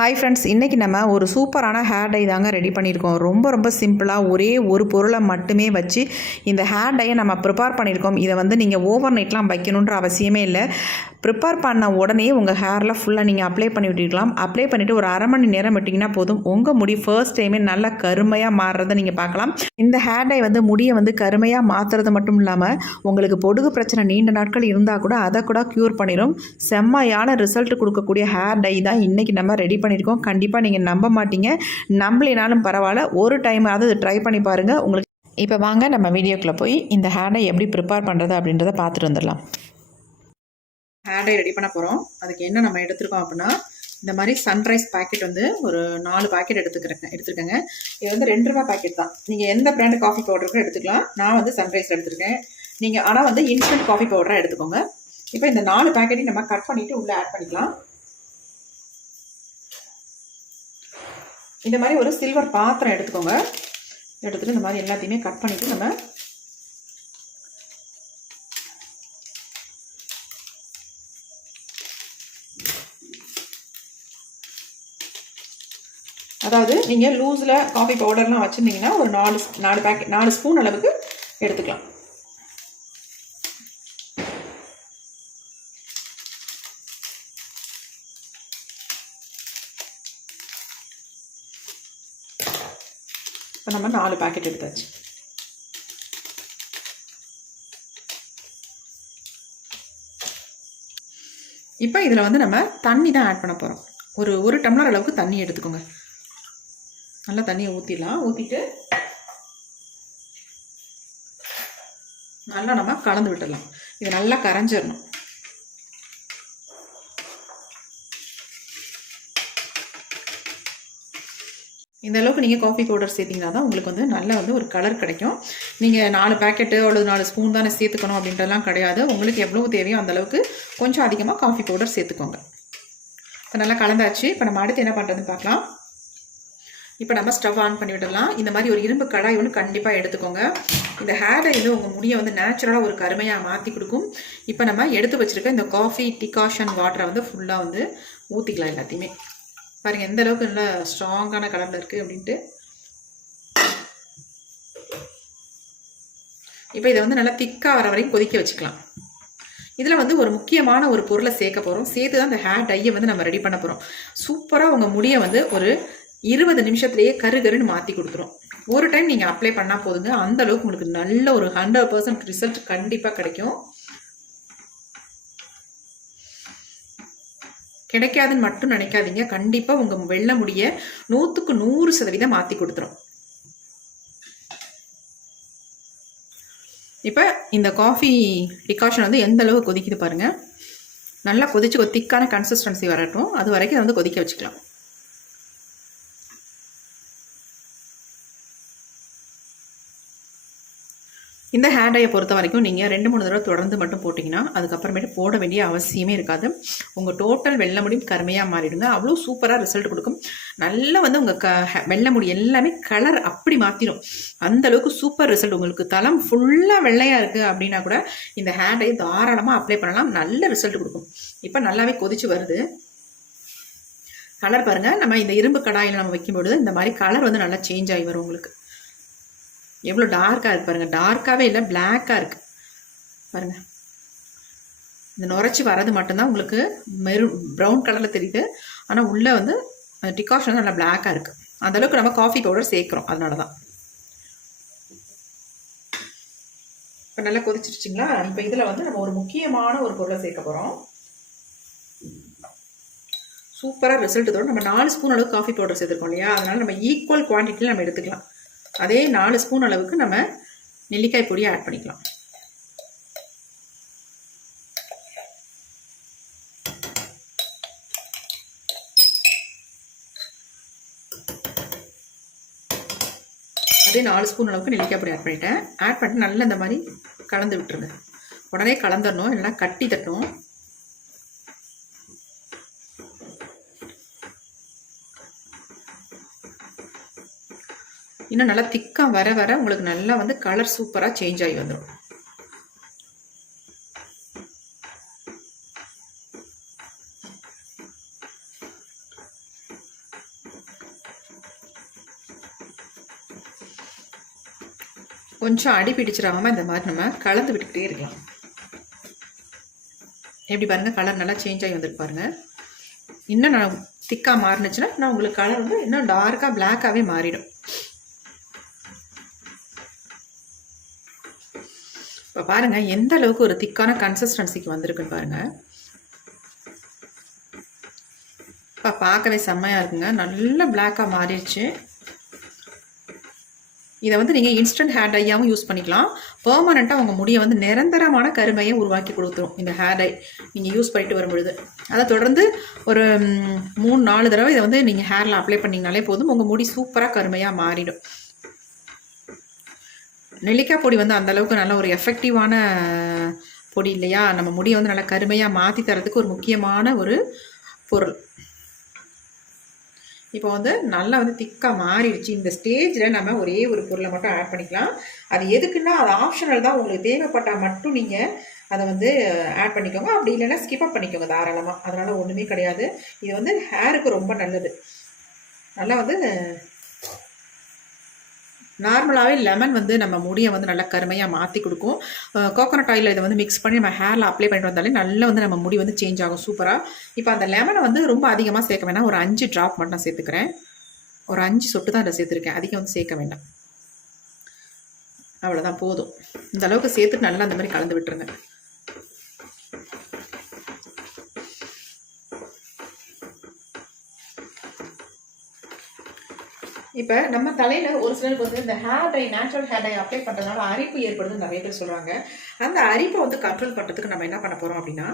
Hi friends, இன்றைக்கி நம்ம ஒரு சூப்பரான ஹேர் டை தாங்க ரெடி பண்ணியிருக்கோம். ரொம்ப சிம்பிளாக ஒரே ஒரு பொருளை மட்டுமே வச்சு இந்த ஹேர் டையை நம்ம ப்ரிப்பேர் பண்ணியிருக்கோம். இதை நீங்கள் ஓவர் நைட்லாம் வைக்கணுன்ற அவசியமே இல்லை. ப்ரிப்பேர் பண்ண உடனே உங்கள் ஹேரில் ஃபுல்லாக நீங்கள் அப்ளை பண்ணி விட்டுக்கலாம். அப்ளை பண்ணிவிட்டு ஒரு அரை மணி நேரம் விட்டிங்கன்னா போதும், உங்கள் முடி ஃபர்ஸ்ட் டைமே நல்லா கருமையாக மாறுறதை நீங்கள் பார்க்கலாம். இந்த ஹேர் டை முடியை கருமையாக மாற்றுறது மட்டும் இல்லாமல் உங்களுக்கு பொடுகு பிரச்சனை நீண்ட நாட்கள் இருந்தால் கூட அதை கூட க்யூர் பண்ணிடும். செம்மையான ரிசல்ட் கொடுக்கக்கூடிய ஹேர் டை தான் இன்றைக்கி நம்ம ரெடி பண்ணியிருக்கோம். கண்டிப்பாக நீங்கள் நம்ப மாட்டீங்க. நம்பலினாலும் பரவாயில்ல, ஒரு டைம் அது ட்ரை பண்ணி பாருங்கள். உங்களுக்கு இப்போ வாங்க நம்ம வீடியோக்குள்ளே போய் இந்த ஹேர் டை எப்படி ப்ரிப்பேர் பண்ணுறது அப்படின்றத பார்த்துட்டு வந்துடலாம். ஹேர் டை ரெடி பண்ண போகிறோம். அதுக்கு என்ன நம்ம எடுத்துருக்கோம் அப்படின்னா, இந்த மாதிரி சன்ரைஸ் பேக்கெட் ஒரு 4 பேக்கெட் எடுத்துருக்கேங்க. இது ₹2 பேக்கெட் தான். நீங்கள் எந்த பிராண்ட் காஃபி பவுடருக்கும் எடுத்துக்கலாம். நான் சன்ரைஸில் எடுத்துருக்கேன். நீங்கள் ஆனால் இன்ஸ்டன்ட் காஃபி பவுடராக எடுத்துக்கோங்க. இப்போ இந்த 4 பேக்கெட்டையும் நம்ம கட் பண்ணிவிட்டு உள்ளே ஆட் பண்ணிக்கலாம். இந்த மாதிரி ஒரு சில்வர் பாத்திரம் எடுத்துக்கோங்க. எடுத்துகிட்டு இந்த மாதிரி எல்லாத்தையுமே கட் பண்ணிவிட்டு நம்ம அதாவது நீங்கள் லூஸில் காஃபி பவுடர்லாம் வச்சுருந்தீங்கன்னா ஒரு 4 ஸ்பூன் அளவுக்கு எடுத்துக்கலாம். இப்போ நம்ம 4 பேக்கெட் எடுத்தாச்சு. இப்போ இதில் நம்ம தண்ணி தான் ஆட் பண்ண போகிறோம். ஒரு டம்ளர் அளவுக்கு தண்ணி எடுத்துக்கோங்க. நல்லா தண்ணியை ஊற்றிடலாம். ஊற்றிட்டு நல்லா நம்ம கலந்து விட்டுடலாம். இது நல்லா கரைஞ்சிடணும். இந்த அளவுக்கு நீங்கள் காஃபி பவுடர் சேர்த்திங்கன்னா தான் உங்களுக்கு நல்லா ஒரு கலர் கிடைக்கும். நீங்கள் 4 பேக்கெட்டு அல்லது 4 ஸ்பூன் தானே சேர்த்துக்கணும் அப்படின்றலாம் கிடையாது. உங்களுக்கு எவ்வளவு தேவையோ அந்தளவுக்கு கொஞ்சம் அதிகமாக காஃபி பவுடர் சேர்த்துக்கோங்க. இப்போ நல்லா கலந்தாச்சு. இப்போ நம்ம அடுத்து என்ன பண்ணுறதுன்னு பார்க்கலாம். இப்போ நம்ம ஸ்டவ் ஆன் பண்ணி விடலாம். இந்த மாதிரி ஒரு இரும்பு கடாய் கண்டிப்பாக எடுத்துக்கோங்க. இந்த ஹேர் டை உங்கள் முடியை நேச்சுரலாக ஒரு கருமையாக மாற்றி கொடுக்கும். இப்போ நம்ம எடுத்து வச்சுருக்க இந்த காஃபி டிகாஷன் வாட்டரை ஃபுல்லாக ஊற்றிக்கலாம். எல்லாத்தையுமே பாருங்கள் எந்த அளவுக்கு நல்லா ஸ்ட்ராங்கான கலரில் இருக்குது அப்படின்ட்டு. இப்போ இதை நல்லா திக்காக வர வரைக்கும் கொதிக்க வச்சுக்கலாம். இதில் ஒரு முக்கியமான ஒரு பொருளை சேர்க்க போகிறோம். சேர்த்து தான் இந்த ஹேர் டையை நம்ம ரெடி பண்ண போகிறோம். சூப்பராக உங்கள் முடியை ஒரு 20 நிமிஷத்துலேயே கருன்னு மாற்றி கொடுத்துரும். ஒரு டைம் நீங்கள் அப்ளை பண்ணால் போதுங்க. அந்த அளவுக்கு உங்களுக்கு நல்ல ஒரு 100% ரிசல்ட் கண்டிப்பாக கிடைக்கும். கிடைக்காதுன்னு மட்டும் நினைக்காதீங்க. கண்டிப்பாக உங்கள் வெள்ளை முடியை 100க்கு 100% மாற்றி கொடுத்துரும். இப்போ இந்த காஃபி டிகாஷன் எந்த அளவு கொதிக்குது பாருங்கள். நல்லா கொதிச்சு ஒரு திக்கான கன்சிஸ்டன்சி வரட்டும். அது வரைக்கும் அதை கொதிக்க வச்சுக்கலாம். இந்த ஹேர் டையை பொறுத்த வரைக்கும் நீங்கள் 2-3 தடவை தொடர்ந்து மட்டும் போட்டிங்கன்னா அதுக்கப்புறமேட்டு போட வேண்டிய அவசியமே இருக்காது. உங்கள் டோட்டல் வெள்ளை முடியும் கருமையாக மாறிடுங்க. அவ்வளோ சூப்பராக ரிசல்ட் கொடுக்கும். நல்லா உங்கள் வெள்ளை முடி எல்லாமே கலர் அப்படி மாற்றிடும். அந்தளவுக்கு சூப்பர் ரிசல்ட். உங்களுக்கு தலம் ஃபுல்லாக வெள்ளையாக இருக்குது அப்படின்னா கூட இந்த ஹேர் டை தாராளமாக அப்ளை பண்ணலாம். நல்ல ரிசல்ட் கொடுக்கும். இப்போ நல்லாவே கொதிச்சு வருது. கலர் பாருங்கள். நம்ம இந்த இரும்பு கடாயில் நம்ம வைக்கும்பொழுது இந்த மாதிரி கலர் நல்லா சேஞ்ச் ஆகி வரும். உங்களுக்கு எவ்வளோ டார்க்காக இருக்குது பாருங்கள். டார்க்காகவே இல்லை, பிளாக்காக இருக்குது பாருங்கள். இந்த நுரைச்சி வர்றது மட்டும்தான் உங்களுக்கு ப்ரௌன் கலரில் தெரியுது. ஆனால் உள்ளே டிகாஷன் நல்லா பிளாக்காக இருக்குது. அந்தளவுக்கு நம்ம காஃபி பவுடர் சேர்க்குறோம். அதனால தான். இப்போ நல்லா கொதிச்சிருச்சிங்களா. இப்போ இதில் நம்ம ஒரு முக்கியமான ஒரு பொருளை சேர்க்க போகிறோம். சூப்பராக ரிசல்ட் தரும். நம்ம 4 ஸ்பூன் அளவுக்கு காஃபி பவுடர் சேர்த்துருக்கோம் இல்லையா. அதனால் நம்ம ஈக்குவல் குவான்டிட்டியில் நம்ம எடுத்துக்கலாம். அதே 4 ஸ்பூன் அளவுக்கு நம்ம நெல்லிக்காய் பொடியை ஆட் பண்ணிக்கலாம். அதே 4 ஸ்பூன் அளவுக்கு நெல்லிக்காய் பொடி ஆட் பண்ணிட்டேன். ஆட் பண்ணிட்டு நல்லா இந்த மாதிரி கலந்து விட்டுருங்க. உடனே கலந்துடணும், இல்லைன்னா கட்டி தட்டும். இன்னும் நல்லா திக்காக வர வர உங்களுக்கு நல்லா கலர் சூப்பராக சேஞ்ச் ஆகி வந்துடும். கொஞ்சம் அடி பிடிச்சிடாமல் இந்த மாதிரி நம்ம கலந்து விட்டுக்கிட்டே இருக்கலாம். எப்படி பாருங்கள், கலர் நல்லா சேஞ்ச் ஆகி வந்துருக்கு பாருங்கள். இன்னும் நான் திக்காக மாறினுச்சுன்னா நான் உங்களுக்கு கலர் வந்து இன்னும் டார்க்காக பிளாக்காகவே மாறிடும். இப்போ பாருங்கள் எந்த அளவுக்கு ஒரு திக்கான கன்சிஸ்டன்சிக்கு வந்திருக்குன்னு பாருங்கள். இப்போ பார்க்கவே செம்மையாக இருக்குங்க, நல்ல பிளாக்காக மாறிடுச்சு. இதை வந்து நீங்கள் இன்ஸ்டன்ட் ஹேர் டையாகவும் யூஸ் பண்ணிக்கலாம். பெர்மனெண்ட்டாக உங்கள் முடியை வந்து நிரந்தரமான கருமையை உருவாக்கி கொடுத்துரும் இந்த ஹேர் டை நீங்கள் யூஸ் பண்ணிட்டு வரும்பொழுது. அதை தொடர்ந்து ஒரு 3-4 தடவை இதை வந்து நீங்கள் ஹேரில் அப்ளை பண்ணிங்கனாலே போதும், உங்கள் முடி சூப்பராக கருமையாக மாறிடும். நெல்லிக்காய் பொடி வந்து அந்தளவுக்கு நல்ல ஒரு எஃபெக்டிவான பொடி இல்லையா, நம்ம முடியை வந்து நல்லா கருமையாக மாற்றி தரதுக்கு ஒரு முக்கியமான ஒரு பொருள். இப்போ வந்து நல்லா வந்து திக்காக மாறிடுச்சு. இந்த ஸ்டேஜில் நம்ம ஒரே ஒரு பொருளை மட்டும் ஆட் பண்ணிக்கலாம். அது எதுக்குன்னா அது ஆப்ஷனல் தான், உங்களுக்கு தேவைப்பட்டால் மட்டும் நீங்கள் அதை வந்து ஆட் பண்ணிக்கோங்க, அப்படி இல்லைன்னா ஸ்கிப்அப் பண்ணிக்கோங்க தாராளமாக, அதனால் ஒன்றுமே கிடையாது. இது வந்து ஹேருக்கு ரொம்ப நல்லது. நல்லா வந்து நார்மலாகவே லெமன் வந்து நம்ம முடியை வந்து நல்லா கருமையாக மாற்றி கொடுக்கும். கோகோனட் ஆயில் இதை வந்து மிக்ஸ் பண்ணி நம்ம ஹேரில் அப்ளை பண்ணிட்டு வந்தாலே நல்லா வந்து நம்ம முடி வந்து சேஞ்ச் ஆகும் சூப்பராக. இப்போ அந்த லெமனை வந்து ரொம்ப அதிகமாக சேர்க்க வேண்டாம், ஒரு 5 ட்ராப் மட்டும் நான் சேர்த்துக்கிறேன். ஒரு 5 சொட்டு தான் அதை சேர்த்துருக்கேன், அதிகம் வந்து சேர்க்க வேண்டாம். அவ்வளோதான் போதும். இந்த அளவுக்கு சேர்த்துட்டு நல்லா அந்த மாதிரி கலந்து விட்டுருங்க. இப்போ நம்ம தலையில் ஒரு சிலருக்கு வந்து இந்த hair dye, natural hair dye apply பண்ணுறதுனால அரிப்பு ஏற்படுதுன்னு நிறைய பேர் சொல்கிறாங்க. அந்த அரிப்பை வந்து கண்ட்ரோல் பண்ணுறதுக்கு நம்ம என்ன பண்ண போகிறோம் அப்படின்னா,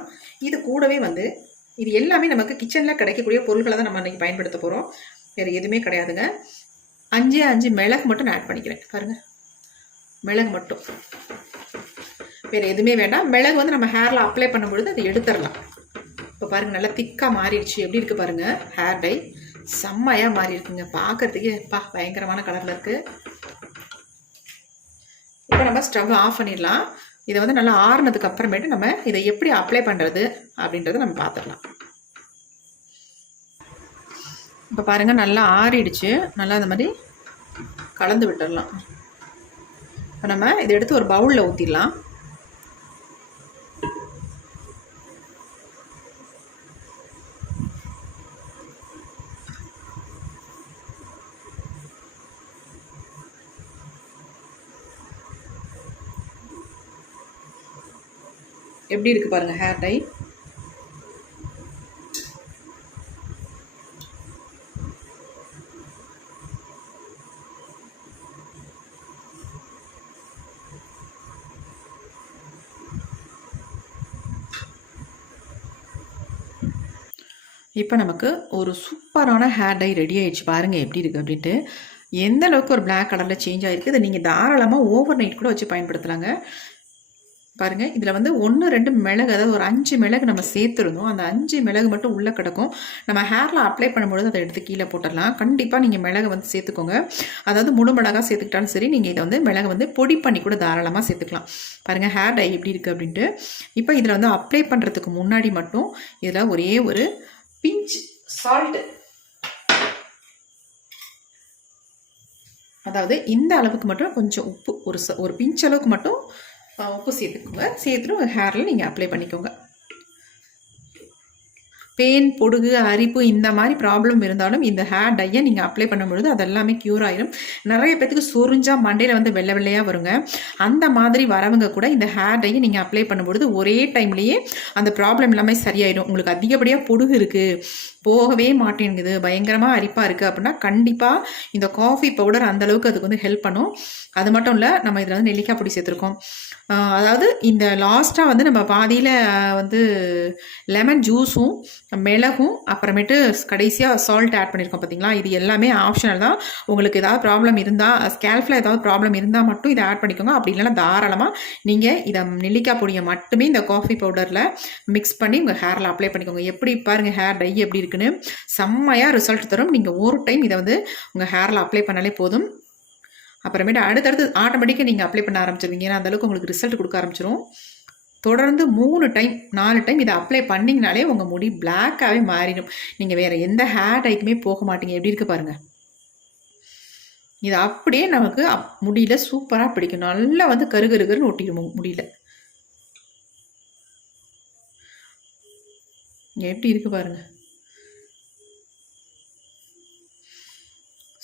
இது கூடவே வந்து இது எல்லாமே நமக்கு கிச்சனில் கிடைக்கக்கூடிய பொருட்களை தான் நம்ம இன்றைக்கி பயன்படுத்த போகிறோம், வேறு எதுவுமே கிடையாதுங்க. 5 மிளகு மட்டும் நான் ஆட் பண்ணிக்கிறேன் பாருங்கள், மிளகு மட்டும், வேறு எதுவுமே வேண்டாம். மிளகு வந்து நம்ம ஹேரில் அப்ளை பண்ணும்பொழுது அதை எடுத்துடலாம். இப்போ பாருங்கள் நல்லா திக்காக மாறிடுச்சு, எப்படி இருக்குது பாருங்கள், ஹேர் டை செம்மையாக மாறி இருக்குங்க, பார்க்கறதுக்கே பயங்கரமான கலரில் இருக்குது. இப்போ நம்ம ஸ்டவ் ஆஃப் பண்ணிடலாம். இதை வந்து நல்லா ஆறுனதுக்கு அப்புறமேட்டு நம்ம இதை எப்படி அப்ளை பண்ணுறது அப்படின்றத நம்ம பார்த்துடலாம். இப்போ பாருங்கள் நல்லா ஆறிடுச்சு, நல்லா அந்த மாதிரி கலந்து விட்டுடலாம். இப்போ நம்ம இதை எடுத்து ஒரு பவுலில் ஊற்றிடலாம். எப்படி இருக்குது பாருங்கள் ஹேர் டை. இப்போ நமக்கு ஒரு சூப்பரான ஹேர் டை ரெடி ஆகிடுச்சு. பாருங்கள் எப்படி இருக்குது அப்படின்ட்டு, எந்த அளவுக்கு ஒரு பிளாக் கலரில் சேஞ்ச் ஆகிருக்கு. இதை நீங்கள் தாராளமாக ஓவர் நைட் கூட வச்சு பயன்படுத்தலாங்க. பாருங்கள் இதில் வந்து 1-2 மிளகு, அதாவது ஒரு 5 மிளகு நம்ம சேர்த்துருந்தோம். அந்த 5 மிளகு மட்டும் உள்ளே கிடக்கும். நம்ம ஹேரில் அப்ளை பண்ணும்பொழுது அதை எடுத்து கீழே போட்டுடலாம். கண்டிப்பாக நீங்கள் மிளகு வந்து சேர்த்துக்கோங்க. அதாவது முழு மிளகாக சேர்த்துக்கிட்டாலும் சரி, நீங்கள் இதை வந்து மிளகு வந்து பொடி பண்ணி கூட தாராளமாக சேர்த்துக்கலாம். பாருங்கள் ஹேர் டை எப்படி இருக்குது அப்படின்ட்டு. இப்போ இதில் வந்து அப்ளை பண்ணுறதுக்கு முன்னாடி மட்டும் இதில் ஒரே ஒரு பிஞ்ச் சால்ட்டு, அதாவது இந்த அளவுக்கு மட்டும் கொஞ்சம் உப்பு, ஒரு பிஞ்ச் அளவுக்கு மட்டும் உப்பு சேர்த்துக்கோங்க. சேர்த்துட்டு ஹேரில் நீங்கள் அப்ளை பண்ணிக்கோங்க. பெயின், பொடுகு, அரிப்பு இந்த மாதிரி ப்ராப்ளம் இருந்தாலும் இந்த ஹேர் டையை நீங்கள் அப்ளை பண்ணும்பொழுது அது எல்லாமே க்யூர் ஆயிரும். நிறைய பேத்துக்கு சொரிஞ்சால் மண்டையில் வந்து வெள்ளை வெள்ளையாக வருங்க. அந்த மாதிரி வரவங்க கூட இந்த ஹேர் டையை நீங்கள் அப்ளை பண்ணும்பொழுது ஒரே டைம்லேயே அந்த ப்ராப்ளம் எல்லாமே சரியாயிடும். உங்களுக்கு அதிகப்படியாக பொடுகு இருக்குது, போகவே மாட்டேங்குது, பயங்கரமாக அரிப்பாக இருக்குது அப்படின்னா கண்டிப்பாக இந்த காஃபி பவுடர் அந்தளவுக்கு அதுக்கு வந்து ஹெல்ப் பண்ணும். அது மட்டும் இல்லை, நம்ம இதில் வந்து நெல்லிக்காய் பொடி சேர்த்துருக்கோம். அதாவது இந்த லாஸ்ட்டாக வந்து நம்ம பாதியில் வந்து லெமன் ஜூஸும் மிளகும் அப்புறமேட்டு கடைசியாக சால்ட் ஆட் பண்ணியிருக்கோம் பார்த்தீங்களா. இது எல்லாமே ஆப்ஷனல் தான். உங்களுக்கு ஏதாவது ப்ராப்ளம் இருந்தால், ஸ்கேல்ஃபில் ஏதாவது ப்ராப்ளம் இருந்தால் மட்டும் இதை ஆட் பண்ணிக்கோங்க. அப்படி இல்லைன்னா தாராளமாக நீங்கள் இதை நெல்லிக்காய் பொடியை மட்டுமே இந்த காஃபி பவுடரில் மிக்ஸ் பண்ணி உங்கள் ஹேரில் அப்ளை பண்ணிக்கோங்க. எப்படி பாருங்கள் ஹேர் டை எப்படி இருக்குன்னு, செம்மையாக ரிசல்ட் தரும். நீங்கள் ஒரு டைம் இதை வந்து உங்கள் ஹேரில் அப்ளை பண்ணாலே போதும். அப்புறமேட்டு அடுத்தடுத்து ஆட்டோமேட்டிக்காக நீங்கள் அப்ளை பண்ண ஆரம்பிச்சிருவீங்க. ஏன்னா அந்தளவுக்கு உங்களுக்கு ரிசல்ட் கொடுக்க ஆரம்பிச்சிடும். தொடர்ந்து 3 டைம் 4 டைம் இதை அப்ளை பண்ணிங்கனாலே உங்கள் முடி பிளாக்காகவே மாறிடும். நீங்கள் வேறு எந்த ஹேர் டைக்குமே போக மாட்டீங்க. எப்படி இருக்குது பாருங்கள். இது அப்படியே நமக்கு முடியல சூப்பராக பிடிக்கும். நல்லா வந்து கருகருன்னு ஒட்டிடும் முடியல. எப்படி இருக்குது பாருங்கள்.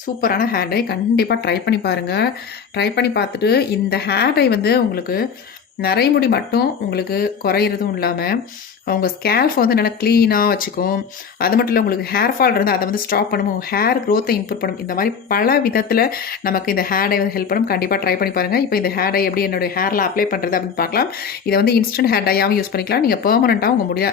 சூப்பரான ஹேர் டை. கண்டிப்பாக ட்ரை பண்ணி பாருங்கள். ட்ரை பண்ணி பார்த்துட்டு இந்த ஹேர் டை வந்து உங்களுக்கு நரைமுடி மட்டும் உங்களுக்கு குறையிறதும் இல்லாமல் அவங்க ஸ்கேல்ஃப் வந்து நல்லா க்ளீனாக வச்சுக்கும். அது மட்டும் இல்லை, உங்களுக்கு ஹேர் ஃபால் இருந்தால் அதை வந்து ஸ்டாப் பண்ணும், ஹேர் க்ரோத்தை இம்ப்ரூவ் பண்ணும். இந்த மாதிரி பல விதத்தில் நமக்கு இந்த ஹேர் டை வந்து ஹெல்ப் பண்ணும். கண்டிப்பாக ட்ரை பண்ணி பாருங்கள். இப்போ இந்த ஹேர் டை எப்படி என்னுடைய ஹேரில் அப்ளை பண்ணுறது அப்படின்னு பார்க்கலாம். இதை வந்து இன்ஸ்டன்ட் ஹேர் டையாகவும் யூஸ் பண்ணிக்கலாம், நீங்கள் பெர்மனெண்ட்டாக உங்கள் முடிய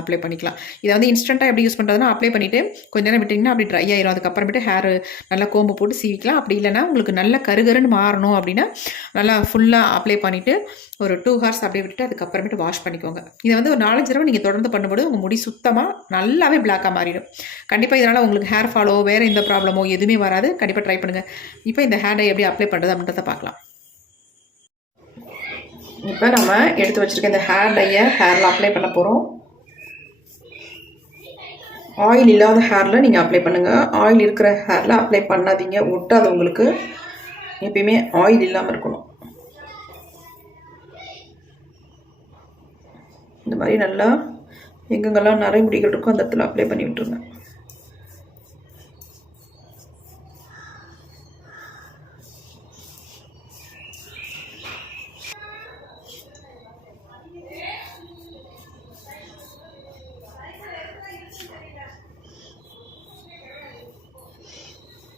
அப்ளை பண்ணிக்கலாம். இதை வந்து இன்ஸ்டண்ட்டாக எப்படி யூஸ் பண்ணுறதுனா, அப்ளை பண்ணிவிட்டு கொஞ்ச நேரம் விட்டிங்கன்னா அப்படி ட்ரை ஆயிரும். அதுக்கப்புறமேட்டு ஹேர் நல்லா கோம்பு போட்டு சீவிக்கலாம். அப்படி இல்லைனா உங்களுக்கு நல்ல கருகருன்னு மாறணும் அப்படின்னா நல்லா ஃபுல்லாக அப்ளை பண்ணிவிட்டு ஒரு 2 hours அப்படியே விட்டுட்டு அதுக்கப்புறமேட்டு வாஷ் பண்ணிக்கோங்க. இதை வந்து ஒரு 4-5 தடவை நீங்கள் தொடர்ந்து பண்ணும்போது உங்கள் முடி சுத்தமாக நல்லாவே பிளாக்காக மாறிடும். கண்டிப்பாக இதனால் உங்களுக்கு ஹேர் ஃபாலோ வேறு எந்த ப்ராப்ளமோ எதுவுமே வராது. கண்டிப்பாக ட்ரை பண்ணுங்கள். இப்போ இந்த ஹேர் டை எப்படி அப்ளை பண்ணுறது அப்படின்றத பார்க்கலாம். இப்போ நம்ம எடுத்து வச்சுருக்க இந்த ஹேர் டையை ஹேரில் அப்ளை பண்ண போகிறோம். ஆயில் இல்லாத ஹேரில் நீங்கள் அப்ளை பண்ணுங்கள். ஆயில் இருக்கிற ஹேரில் அப்ளை பண்ணாதீங்க, ஒட்டாது உங்களுக்கு. எப்பயுமே ஆயில் இல்லாமல் இருக்கணும். இந்த மாதிரி நல்லா எங்கெங்கெல்லாம் நரைமுடிகள் இருக்கும் அந்த இடத்துல அப்ளை பண்ணி விட்டுருங்க.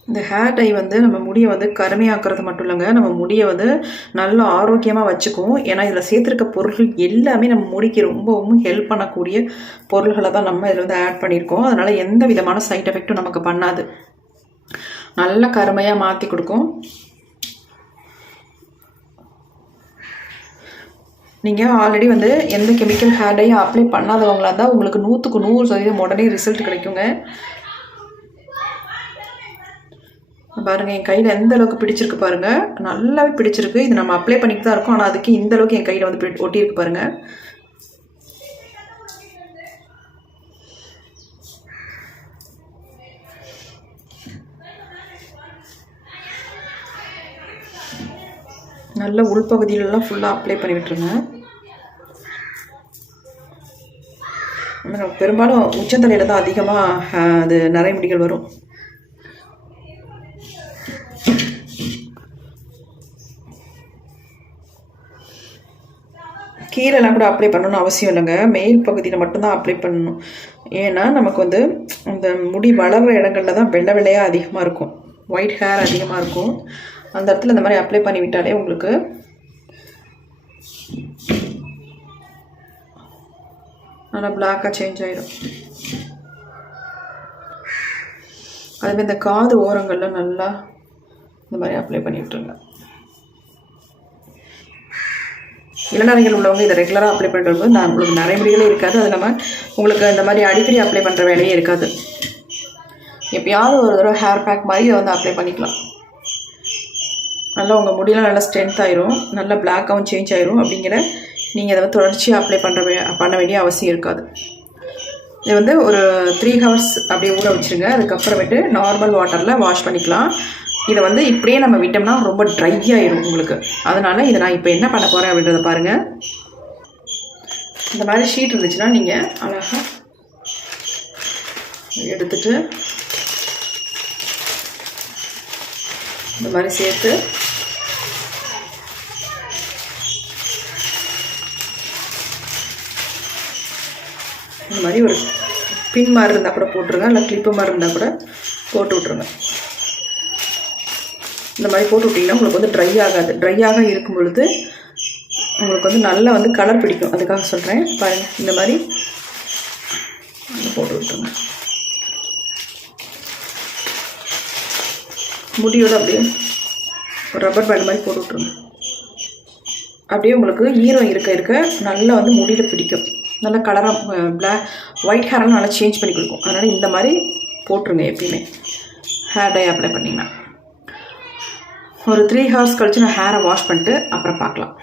இந்த ஹேர் டை வந்து நம்ம முடியை வந்து கருமையாக்குறது மட்டும் இல்லைங்க, நம்ம முடியை வந்து நல்லா ஆரோக்கியமாக வச்சுக்கும். ஏன்னா இதில் சேர்த்துருக்க பொருட்கள் எல்லாமே நம்ம முடிக்கு ரொம்பவும் ஹெல்ப் பண்ணக்கூடிய பொருள்களை தான் நம்ம இதில் வந்து ஆட் பண்ணியிருக்கோம். அதனால் எந்த விதமான சைட் எஃபெக்ட்டும் நமக்கு பண்ணாது, நல்லா கருமையாக மாற்றி கொடுக்கும். நீங்கள் ஆல்ரெடி வந்து எந்த கெமிக்கல் ஹேர் டையும் அப்ளை பண்ணாதவங்களாக இருந்தால் உங்களுக்கு 100க்கு 100% உடனே ரிசல்ட் கிடைக்குங்க. பாருங்கள், என் கையில் எந்த அளவுக்கு பிடிச்சிருக்கு பாருங்கள், நல்லாவே பிடிச்சிருக்கு. இது நம்ம அப்ளை பண்ணிட்டு தான் இருக்கோம், ஆனால் அதுக்கு இந்த அளவுக்கு என் கையில் வந்து ஒட்டியிருக்கு பாருங்கள். நல்ல உள்பகுதியிலலாம் ஃபுல்லாக அப்ளை பண்ணி விட்டுருங்க. பெரும்பாலும் உச்சந்தலையில் தான் அதிகமாக அது நரைமுடிகள் வரும். கீழெல்லாம் கூட அப்ளை பண்ணணும்னு அவசியம் இல்லைங்க, மேல் பகுதியில் மட்டும்தான் அப்ளை பண்ணணும். ஏன்னா நமக்கு வந்து அந்த முடி வளர்கிற இடங்களில் தான் வெள்ளை வெள்ளையாக அதிகமாக இருக்கும், ஒயிட் ஹேர் அதிகமாக இருக்கும். அந்த இடத்துல இந்த மாதிரி அப்ளை பண்ணி விட்டாலே உங்களுக்கு நல்லா பிளாக்காக சேஞ்ச் ஆகிடும். அதுமாதிரி இந்த காது ஓரங்களில் நல்லா இந்த மாதிரி அப்ளை பண்ணி விட்டுருங்க. இளநரைகள் உள்ளவங்க இதை ரெகுலராக அப்ளை பண்ணிட்டு வரும்போது நான் உங்களுக்கு நரைமுடிகளே இருக்காது. அது இல்லாமல் உங்களுக்கு இந்த மாதிரி அடிக்கடி அப்ளை பண்ணுற வேலையே இருக்காது. எப்பயாவது ஒரு தடவை ஹேர் பேக் மாதிரி இதை வந்து அப்ளை பண்ணிக்கலாம். நல்லா உங்கள் முடியெலாம் நல்லா ஸ்ட்ரென்த் ஆயிரும், நல்லா பிளாக்காகவும் சேஞ்ச் ஆயிரும். அப்படிங்கிற நீங்கள் இதை வந்து தொடர்ச்சியாக அப்ளை பண்ண வேண்டிய அவசியம் இருக்காது. இது வந்து ஒரு 3 hours அப்படியே ஊற வச்சுருங்க. அதுக்கப்புறமேட்டு நார்மல் வாட்டரில் வாஷ் பண்ணிக்கலாம். இதை வந்து இப்படியே நம்ம விட்டோம்னா ரொம்ப ட்ரை ஆயிரும் உங்களுக்கு. அதனால் இதை நான் இப்போ என்ன பண்ண போகிறேன் அப்படின்றத பாருங்கள். இந்த மாதிரி ஷீட் இருந்துச்சுன்னா நீங்கள் அழகாக எடுத்துட்டு இந்த மாதிரி சேர்த்து இந்த மாதிரி ஒரு பின் மாதிரி இருந்தால் கூட போட்டுருங்க, இல்லை கிளிப்பு மாதிரி இருந்தால் கூட போட்டு விட்ருங்க. இந்த மாதிரி போட்டு விட்டிங்கன்னா உங்களுக்கு வந்து ட்ரை ஆகாது. ட்ரையாக இருக்கும் பொழுது உங்களுக்கு வந்து நல்லா வந்து கலர் பிடிக்கும். அதுக்காக சொல்கிறேன் பாருங்கள். இந்த மாதிரி போட்டு விட்டுருங்க. முடியோடு அப்படியே ஒரு ரப்பர் பேண்ட் மாதிரி போட்டு விட்ருங்க. அப்படியே உங்களுக்கு ஈரம் இருக்க நல்லா வந்து முடியில் பிடிக்கும். நல்லா கலராக ஒயிட் ஹேரெல்லாம் நல்லா சேஞ்ச் பண்ணி கொடுக்கும். அதனால் இந்த மாதிரி போட்டுருங்க எப்பயுமே ஹேர் டை அப்ளை பண்ணிங்கன்னா. ஒரு 3 hours கழித்து நான் ஹேரை வாஷ் பண்ணிட்டு அப்புறம் பார்க்கலாம்.